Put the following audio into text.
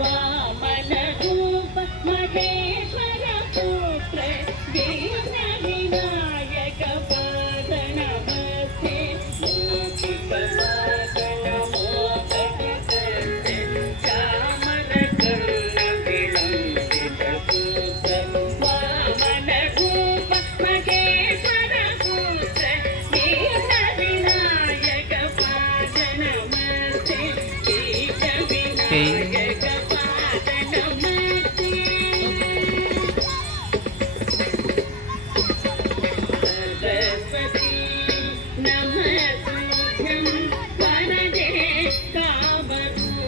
वामन रूप महेश्वर पुत्र दीन विनायक पाद नमस्ते मूषिकवाहन मोदक करते चामर कर्ण विलंबित पुत्र वामन रूप महेश्वर पुत्र दीन विनायक पाद नमस्ते दीन विनायक पाद नमस्ते सरस्वती नमस्तुभ्यं वरदे कामरूपिणी